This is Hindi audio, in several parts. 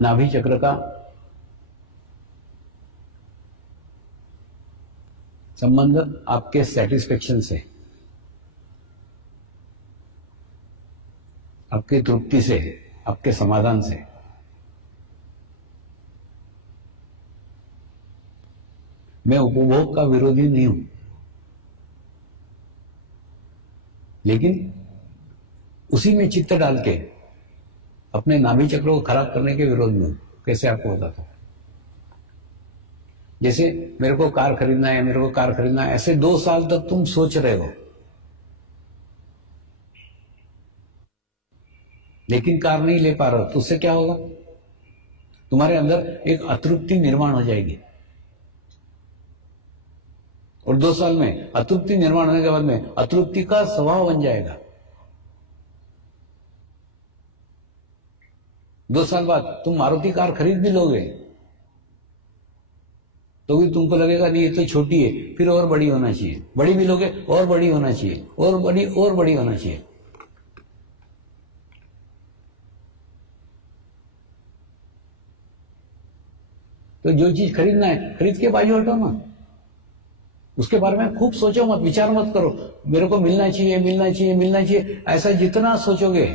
नाभि चक्र का संबंध आपके सेटिस्फेक्शन से, आपकी तृप्ति से, आपके समाधान से। मैं उपभोग का विरोधी नहीं हूं, लेकिन उसी में चित्त डाल के अपने नाभि चक्र को खराब करने के विरोध में हूं। कैसे आपको बताता हूं। जैसे मेरे को कार खरीदना है, मेरे को कार खरीदना है, ऐसे 2 साल तक तुम सोच रहे हो, लेकिन कार नहीं ले पा रहे हो, तो उससे क्या होगा? तुम्हारे अंदर एक अतृप्ति निर्माण हो जाएगी, और 2 साल में अतृप्ति निर्माण होने के बाद में अतृप्ति का स्वभाव बन जाएगा। 2 साल बाद तुम मारुति कार खरीद भी लोगे तो भी तुमको लगेगा नहीं ये तो छोटी है, फिर और बड़ी होना चाहिए। बड़ी भी लोगे और बड़ी होना चाहिए, और बड़ी होना चाहिए। तो जो चीज खरीदना है, खरीद के बाजू हटो ना। उसके बारे में खूब सोचो मत, विचार मत करो मेरे को मिलना चाहिए, मिलना चाहिए, मिलना चाहिए। ऐसा जितना सोचोगे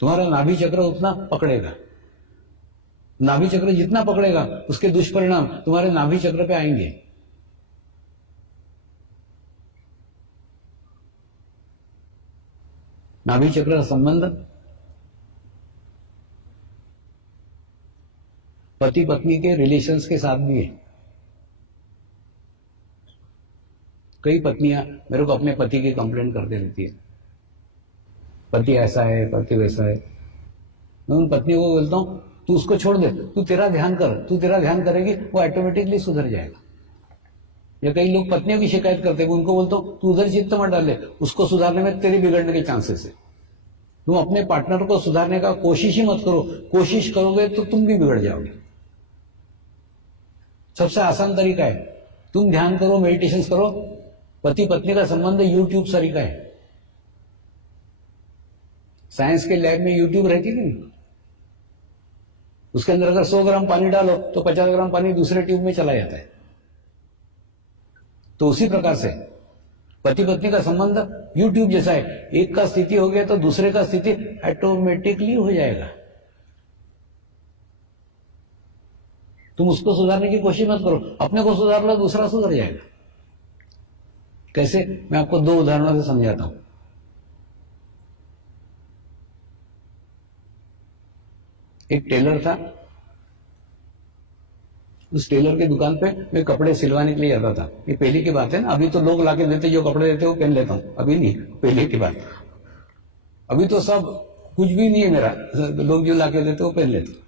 तुम्हारा नाभि चक्र उतना पकड़ेगा। नाभि चक्र जितना पकड़ेगा उसके दुष्परिणाम तुम्हारे नाभि चक्र पे आएंगे। नाभि चक्र का संबंध पति पत्नी के रिलेशंस के साथ भी है। कई पत्नियां मेरे को अपने पति की कंप्लेंट करते रहती है, पति ऐसा है, पति वैसा है। मैं उन पत्नी को बोलता हूं तू उसको छोड़ दे, तू तेरा ध्यान कर, तू तेरा ध्यान करेगी वो ऑटोमेटिकली सुधर जाएगा। या कई लोग पत्नियों की शिकायत करते हैं, उनको बोलता हूं तू उधर चित्त मत डाले, उसको सुधारने में तेरे बिगड़ने के चांसेस है। तुम अपने पार्टनर को सुधारने का कोशिश ही मत करो, कोशिश करोगे तो तुम भी बिगड़ जाओगे। सबसे आसान तरीका है तुम ध्यान करो, मेडिटेशन करो। पति पत्नी का संबंध यूट्यूब तरीका है। साइंस के लैब में यूट्यूब रहती कि नहीं, उसके अंदर अगर 100 ग्राम पानी डालो तो 50 ग्राम पानी दूसरे ट्यूब में चला जाता है। तो उसी प्रकार से पति पत्नी का संबंध यूट्यूब जैसा है। एक का स्थिति हो गया तो दूसरे का स्थिति ऑटोमेटिकली हो जाएगा। तुम उसको सुधारने की कोशिश मत करो, अपने को सुधार लो, दूसरा सुधर जाएगा। कैसे? मैं आपको 2 उदाहरणों से समझाता हूं। एक टेलर था, उस टेलर की दुकान पे मैं कपड़े सिलवाने के लिए जाता था। ये पहले की बात है ना, अभी तो लोग लाके देते, जो कपड़े देते वो पहन लेता हूं, अभी नहीं, पहले की बात। अभी तो सब कुछ भी नहीं है मेरा, लोग जो लाके देते वो पहन लेते।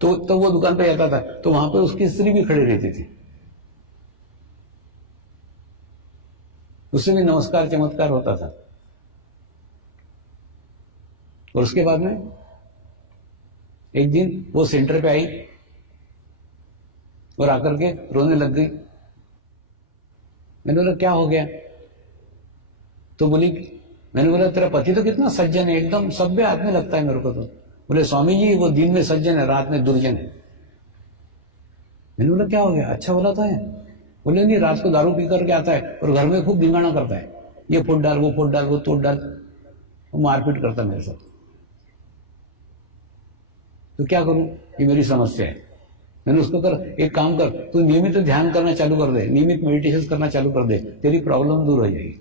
तो वो दुकान पे जाता था तो वहां पे उसकी स्त्री भी खड़ी रहती थी, उससे भी नमस्कार चमत्कार होता था। और उसके बाद में एक दिन वो सेंटर पे आई और आकर के रोने लग गई। मैंने बोला क्या हो गया? तो बोली, मैंने बोला तेरा पति तो कितना सज्जन है, एकदम सभ्य आदमी लगता है मेरे को तो। बोले स्वामी जी वो दिन में सज्जन है, रात में दुर्जन है। मैंने बोला क्या हो गया? अच्छा बोला था है। बोले नहीं, रात को दारू पी करके आता है और घर में खूब भिंगाना करता है, ये फुट डाल, वो फुट डाल, वो तोड़ डाल, वो मारपीट करता मेरे साथ। तो क्या करूं, ये मेरी समस्या है। मैंने उसको कर, एक काम कर, तू नियमित ध्यान करना चालू कर दे, नियमित मेडिटेशन करना चालू कर दे, तेरी प्रॉब्लम दूर हो जाएगी।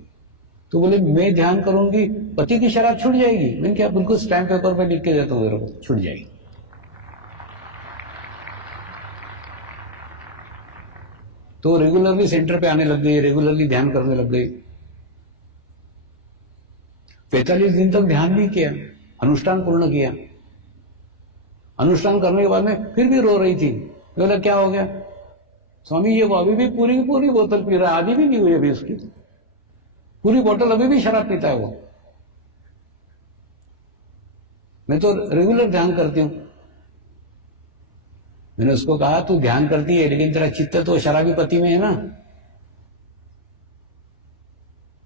तो बोले मैं ध्यान करूंगी पति की शराब छूट जाएगी। मैंने क्या, बिल्कुल स्टैम्प पेपर पे लिख के देता हूं, मेरे को छूट जाएगी। तो रेगुलरली सेंटर पे आने लग गई, रेगुलरली ध्यान करने लग गई। 45 दिन तक ध्यान भी किया, अनुष्ठान पूर्ण किया। अनुष्ठान करने के बाद में फिर भी रो रही थी। बोला क्या हो गया? स्वामी ये वो अभी भी पूरी की पूरी बोतल पी रहा है, आधी भी नहीं हुई अभी उसकी, पूरी बोतल अभी भी शराब पीता है वो। मैं तो रेगुलर ध्यान करती हूं। मैंने उसको कहा तू ध्यान करती है लेकिन तेरा चित्त तो शराबी पति में है ना।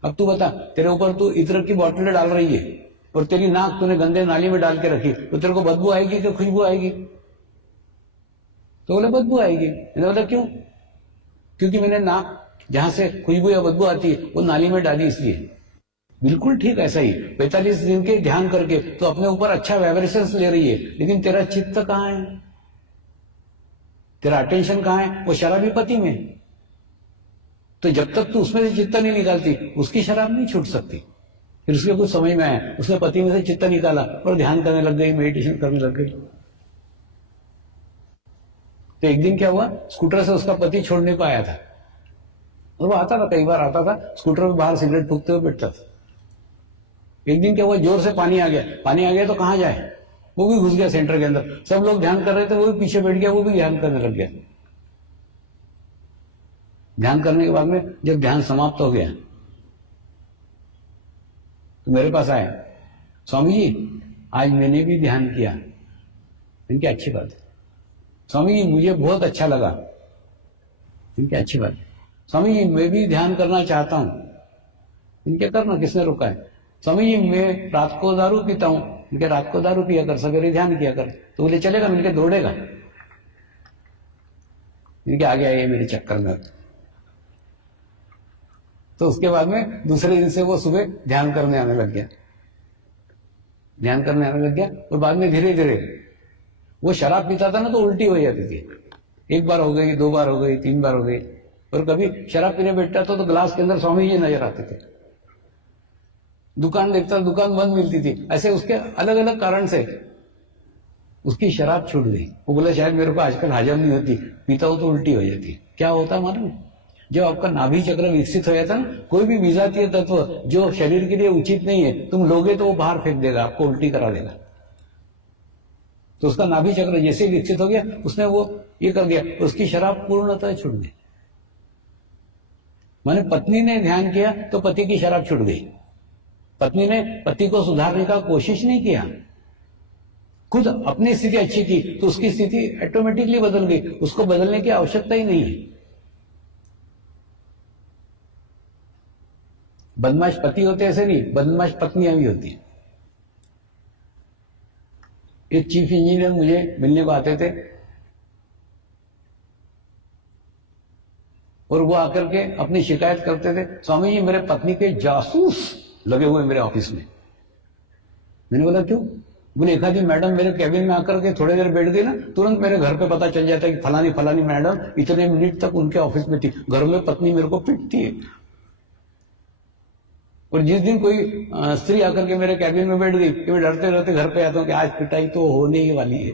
अब तू बता, तेरे ऊपर तू इत्र की बोतलें डाल रही है, और तेरी नाक तूने गंदे नाली में डाल के रखी, तो तेरे को बदबू आएगी कि खुशबू आएगी? तो बोले बदबू आएगी। मैंने बोला क्यों? क्योंकि मैंने नाक जहां से खुशबू या बदबू आती है वो नाली में डाली इसलिए। बिल्कुल ठीक ऐसा ही 45 दिन के ध्यान करके तो अपने ऊपर अच्छा वाइब्रेशंस ले रही है, लेकिन तेरा चित्त कहां है? तेरा अटेंशन कहां है? वो शराबी पति में। तो जब तक तू उसमें से चित्त नहीं निकालती, उसकी शराब नहीं छूट सकती। फिर उसके कुछ समझ में आया, उसने पति में से चित्त निकाला और ध्यान करने लग गई, मेडिटेशन करने लग गई। तो एक दिन क्या हुआ, स्कूटर से उसका पति छोड़ नहीं पाया था, और वो आता था, कई बार आता था, स्कूटर में बाहर सिगरेट फूकते हुए बैठता था। एक दिन क्या हुआ, जोर से पानी आ गया तो कहां जाए, वो भी घुस गया सेंटर के अंदर। सब लोग ध्यान कर रहे थे, वो भी पीछे बैठ गया, वो भी ध्यान करने लग गया। ध्यान करने के बाद में जब ध्यान समाप्त हो गया तो मेरे पास आया, स्वामी जी आज मैंने भी ध्यान किया। इनकी अच्छी बात है। स्वामी जी मुझे बहुत अच्छा लगा। इनकी अच्छी बात है। स्वामी जी मैं भी ध्यान करना चाहता हूं। इनके करना, किसने रोका है? स्वामी जी मैं रात को दारू पीता हूं। इनके रात को दारू पिया कर, सवेरे ध्यान किया कर। तो बोले चलेगा, मिलके दौड़ेगा। इनके आगे आए मेरे चक्कर में। तो उसके बाद में दूसरे दिन से वो सुबह ध्यान करने आने लग गया, ध्यान करने आने लग गया। और बाद में धीरे धीरे वो शराब पीता था ना तो उल्टी हो जाती थी। एक बार हो गई, 2 बार हो गई, 3 बार हो गई। और कभी शराब पीने बैठता था तो ग्लास के अंदर स्वामी जी नजर आते थे। दुकान देखता, दुकान बंद मिलती थी। ऐसे उसके अलग अलग कारण से उसकी शराब छूट गई। वो बोला शायद मेरे को आजकल हजम नहीं होती, पीता हूं तो उल्टी हो जाती। क्या होता है मालूम? जब आपका नाभि चक्र विकसित हो जाता है ना, कोई भी विजातीय तत्व जो शरीर के लिए उचित नहीं है, तुम लोगे तो वो बाहर फेंक देगा, आपको उल्टी करा देगा। तो उसका नाभि चक्र जैसे विकसित हो गया, उसने वो ये कर दिया, उसकी शराब पूर्णतः छूट गई। माने पत्नी ने ध्यान किया तो पति की शराब छूट गई। पत्नी ने पति को सुधारने का कोशिश नहीं किया, खुद अपनी स्थिति अच्छी थी तो उसकी स्थिति ऑटोमेटिकली बदल गई। उसको बदलने की आवश्यकता ही नहीं है। बदमाश पति होते ऐसे नहीं, बदमाश पत्नियां भी होती हैं। एक चीफ इंजीनियर मुझे मिलने को आते थे और वो आकर के अपनी शिकायत करते थे, स्वामी जी मेरे पत्नी के जासूस लगे हुए मेरे ऑफिस में। मैंने बोला क्यों? बोले एक आधी मैडम मेरे कैबिन में आकर के थोड़ी देर बैठ गई ना, तुरंत मेरे घर पे पता चल जाता है कि फलानी फलानी मैडम इतने मिनट तक उनके ऑफिस में थी। घर में पत्नी मेरे को पीटती है। और जिस दिन कोई स्त्री आकर के मेरे कैबिन में बैठ गई कि मैं डरते डरते घर पे आता हूं कि आज पिटाई तो होने ही वाली है,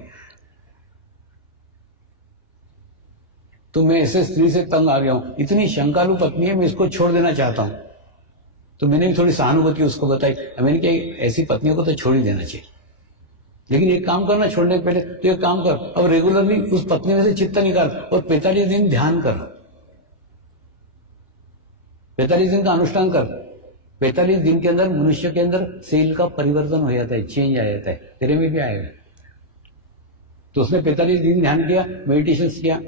तो मैं ऐसे स्त्री से तंग आ गया हूं। इतनी शंकालु पत्नी है, मैं इसको छोड़ देना चाहता हूं। तो मैंने भी थोड़ी सहानुभूति उसको बताई। मैंने कहा ऐसी पत्नियों को तो छोड़ ही देना चाहिए, लेकिन एक काम करना छोड़ने के पहले तो एक काम कर, अब रेगुलरली उस पत्नी में से चित्त निकाल और 45 दिन ध्यान कर। 45 दिन का अनुष्ठान कर। 45 दिन के अंदर मनुष्य के अंदर सेल का परिवर्तन हो जाता है, चेंज आ जाता है। तेरे में भी आएगा। तो उसने 45 दिन ध्यान किया, मेडिटेशन किया,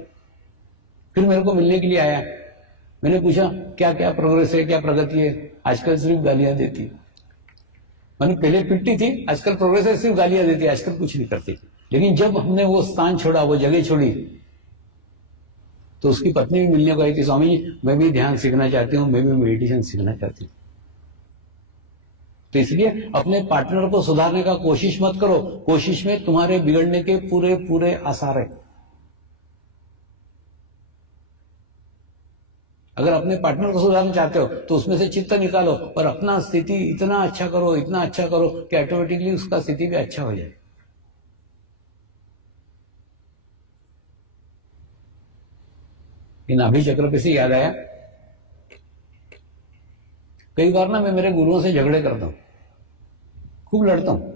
फिर मेरे को मिलने के लिए आया। मैंने पूछा क्या क्या प्रोग्रेस है, क्या प्रगति है? आजकल सिर्फ गालियां देती। मैंने पहले पिटती थी, आजकल प्रोग्रेस है, सिर्फ गालियां देती, आजकल कुछ नहीं करती। लेकिन जब हमने वो स्थान छोड़ा, वो जगह छोड़ी, तो उसकी पत्नी भी मिलने को आई थी, स्वामी जी मैं भी ध्यान सीखना चाहती हूँ, मैं भी मेडिटेशन सीखना चाहती हूँ। तो इसलिए अपने पार्टनर को सुधारने का कोशिश मत करो, कोशिश में तुम्हारे बिगड़ने के पूरे पूरे आसार है। अगर अपने पार्टनर को सुधारना चाहते हो तो उसमें से चित्त निकालो और अपना स्थिति इतना अच्छा करो, इतना अच्छा करो कि ऑटोमेटिकली उसका स्थिति भी अच्छा हो जाए। इन नाभि चक्र पे से याद आया, कई बार ना मैं मेरे गुरुओं से झगड़े करता हूं, खूब लड़ता हूं।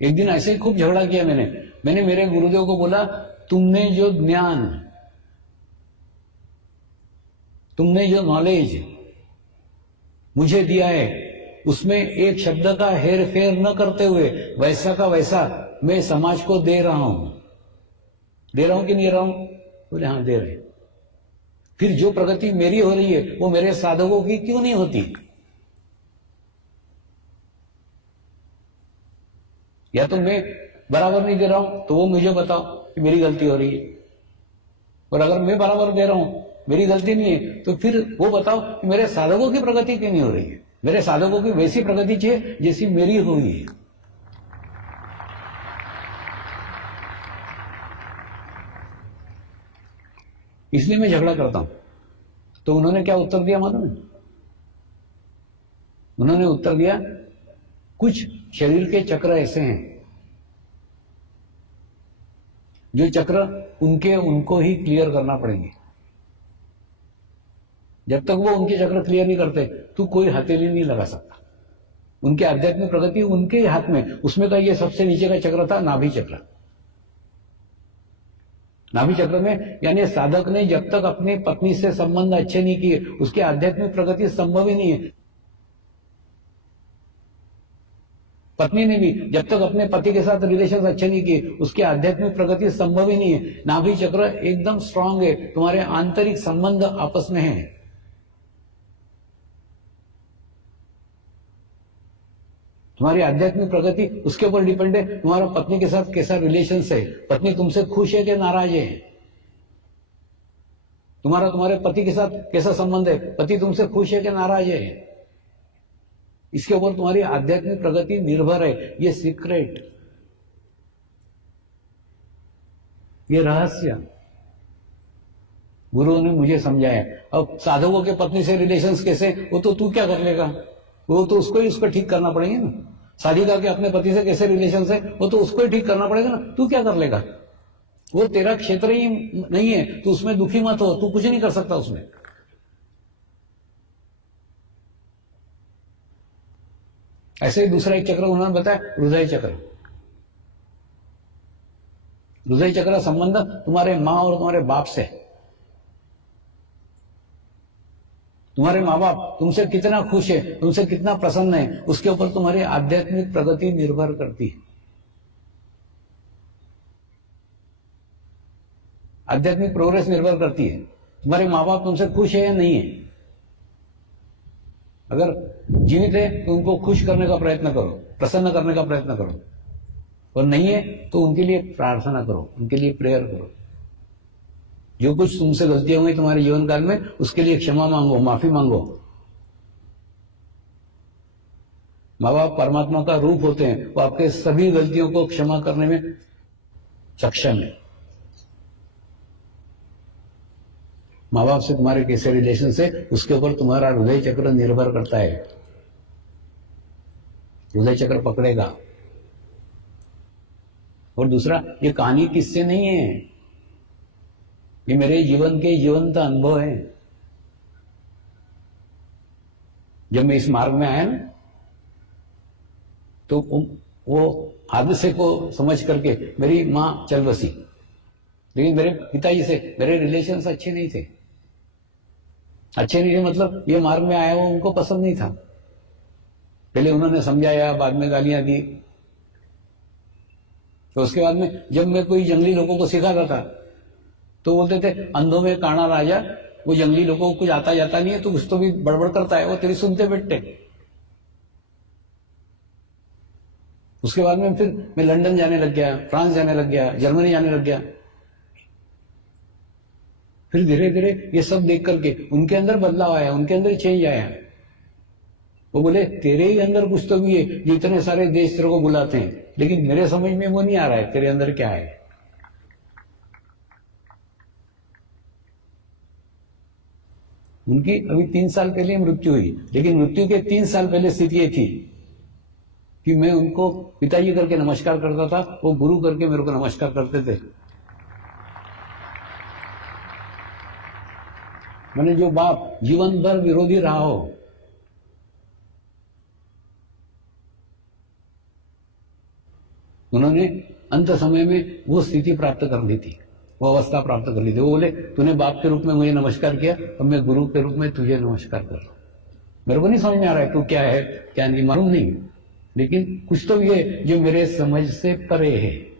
एक दिन ऐसे ही खूब झगड़ा किया मैंने मेरे गुरुदेव को बोला, तुमने जो ज्ञान, तुमने जो नॉलेज मुझे दिया है, उसमें एक शब्द का हेर फेर न करते हुए वैसा का वैसा मैं समाज को दे रहा हूं। दे रहा हूं कि नहीं रहा हूं? बोले हाँ दे रहे। फिर जो प्रगति मेरी हो रही है वो मेरे साधकों की क्यों नहीं होती? या तो मैं बराबर नहीं दे रहा हूं तो वो मुझे बताओ कि मेरी गलती हो रही है, और अगर मैं बराबर दे रहा हूं, मेरी गलती नहीं है, तो फिर वो बताओ कि मेरे साधकों की प्रगति क्यों नहीं हो रही है। मेरे साधकों की वैसी प्रगति चाहिए जैसी मेरी हुई है। इसलिए मैं झगड़ा करता हूं। तो उन्होंने क्या उत्तर दिया मालूम है? उन्होंने उत्तर दिया, कुछ शरीर के चक्र ऐसे हैं जो चक्र उनको ही क्लियर करना पड़ेंगे। जब तक वो उनके चक्र क्लियर नहीं करते तो कोई हथेली नहीं लगा सकता। उनके आध्यात्मिक प्रगति उनके ही हाथ में। उसमें का ये सबसे नीचे का चक्र था नाभि चक्र। नाभि चक्र में यानी साधक ने जब तक अपनी पत्नी से संबंध अच्छे नहीं किए, उसके आध्यात्मिक प्रगति संभव ही नहीं है। पत्नी ने भी जब तक अपने पति के साथ रिलेशन अच्छे नहीं किए, उसकी आध्यात्मिक प्रगति संभव ही नहीं है। नाभि चक्र एकदम स्ट्रांग है, तुम्हारे आंतरिक संबंध आपस में है। तुम्हारी आध्यात्मिक प्रगति उसके ऊपर डिपेंड है, तुम्हारा पत्नी के साथ कैसा रिलेशन है, पत्नी तुमसे खुश है कि नाराज है, तुम्हारे पति के साथ कैसा संबंध है, पति तुमसे खुश है कि नाराज है, इसके ऊपर तुम्हारी आध्यात्मिक प्रगति निर्भर है। ये सीक्रेट, ये रहस्य गुरुओं ने मुझे समझाया। अब साधकों के पत्नी से रिलेशंस कैसे, वो तो तू क्या कर लेगा, वो तो उसको ठीक करना पड़ेगा ना। साधिका के अपने पति से कैसे रिलेशन है, वो तो उसको ही ठीक करना पड़ेगा ना। तू क्या कर लेगा, वो तेरा क्षेत्र ही नहीं है, तू उसमें दुखी मत हो, तू कुछ नहीं कर सकता उसमें। ऐसे ही दूसरा एक चक्र उन्होंने बताया, हृदय चक्र। हृदय चक्र संबंध तुम्हारे मां और तुम्हारे बाप से। तुम्हारे माँ बाप तुमसे कितना खुश है, तुमसे कितना प्रसन्न है, उसके ऊपर तुम्हारी आध्यात्मिक प्रगति निर्भर करती है। आध्यात्मिक प्रोग्रेस निर्भर करती है। तुम्हारे माँ बाप तुमसे खुश है या नहीं है। अगर जीवित है तो उनको खुश करने का प्रयत्न करो, प्रसन्न करने का प्रयत्न करो, और नहीं है तो उनके लिए प्रार्थना करो, उनके लिए प्रेयर करो। जो कुछ तुमसे गलतियां हुई तुम्हारे जीवन काल में, उसके लिए क्षमा मांगो, माफी मांगो। माँ बाप परमात्मा का रूप होते हैं, वो आपके सभी गलतियों को क्षमा करने में सक्षम है। माँ बाप से तुम्हारे कैसे रिलेशन है, उसके ऊपर तुम्हारा हृदय चक्र निर्भर करता है। हृदय चक्र पकड़ेगा। और दूसरा, ये कहानी किससे नहीं है, ये मेरे जीवन के जीवंत अनुभव है। जब मैं इस मार्ग में आया ना, तो वो हादसे को समझ करके मेरी मां चल बसी, लेकिन मेरे पिताजी से मेरे रिलेशंस अच्छे नहीं थे। अच्छे नहीं थे मतलब ये मार्ग में आया वो उनको पसंद नहीं था। पहले उन्होंने समझाया, बाद में गालियां दी। तो उसके बाद में जब मैं कोई जंगली लोगों को सिखाता था तो बोलते थे, अंधों में काना राजा, वो जंगली लोगों को कुछ आता जाता नहीं है, तो कुछ तो भी बड़बड़ करता है, वो तेरी सुनते बैठते। उसके बाद में फिर मैं लंदन जाने लग गया, फ्रांस जाने लग गया, जर्मनी जाने लग गया। फिर धीरे धीरे ये सब देख करके उनके अंदर बदलाव आया, उनके अंदर चेंज आया। वो बोले, तेरे ही अंदर कुछ तो भी है, जो इतने सारे देश तेरे को बुलाते हैं, लेकिन मेरे समझ में वो नहीं आ रहा है, तेरे अंदर क्या है। उनकी अभी 3 साल पहले मृत्यु हुई, लेकिन मृत्यु के 3 साल पहले स्थिति ये थी कि मैं उनको पिताजी करके नमस्कार करता था, वो गुरु करके मेरे को नमस्कार करते थे। मैंने जो बाप जीवन भर विरोधी रहा हो, उन्होंने अंत समय में वो स्थिति प्राप्त कर ली थी, वो अवस्था प्राप्त कर ली थी। वो बोले, तूने बाप के रूप में मुझे नमस्कार किया, अब मैं गुरु के रूप में तुझे नमस्कार कर रहा हूं। मेरे को नहीं समझ में आ रहा है तू क्या है क्या नहीं, मालूम नहीं, लेकिन कुछ तो ये जो मेरे समझ से परे है।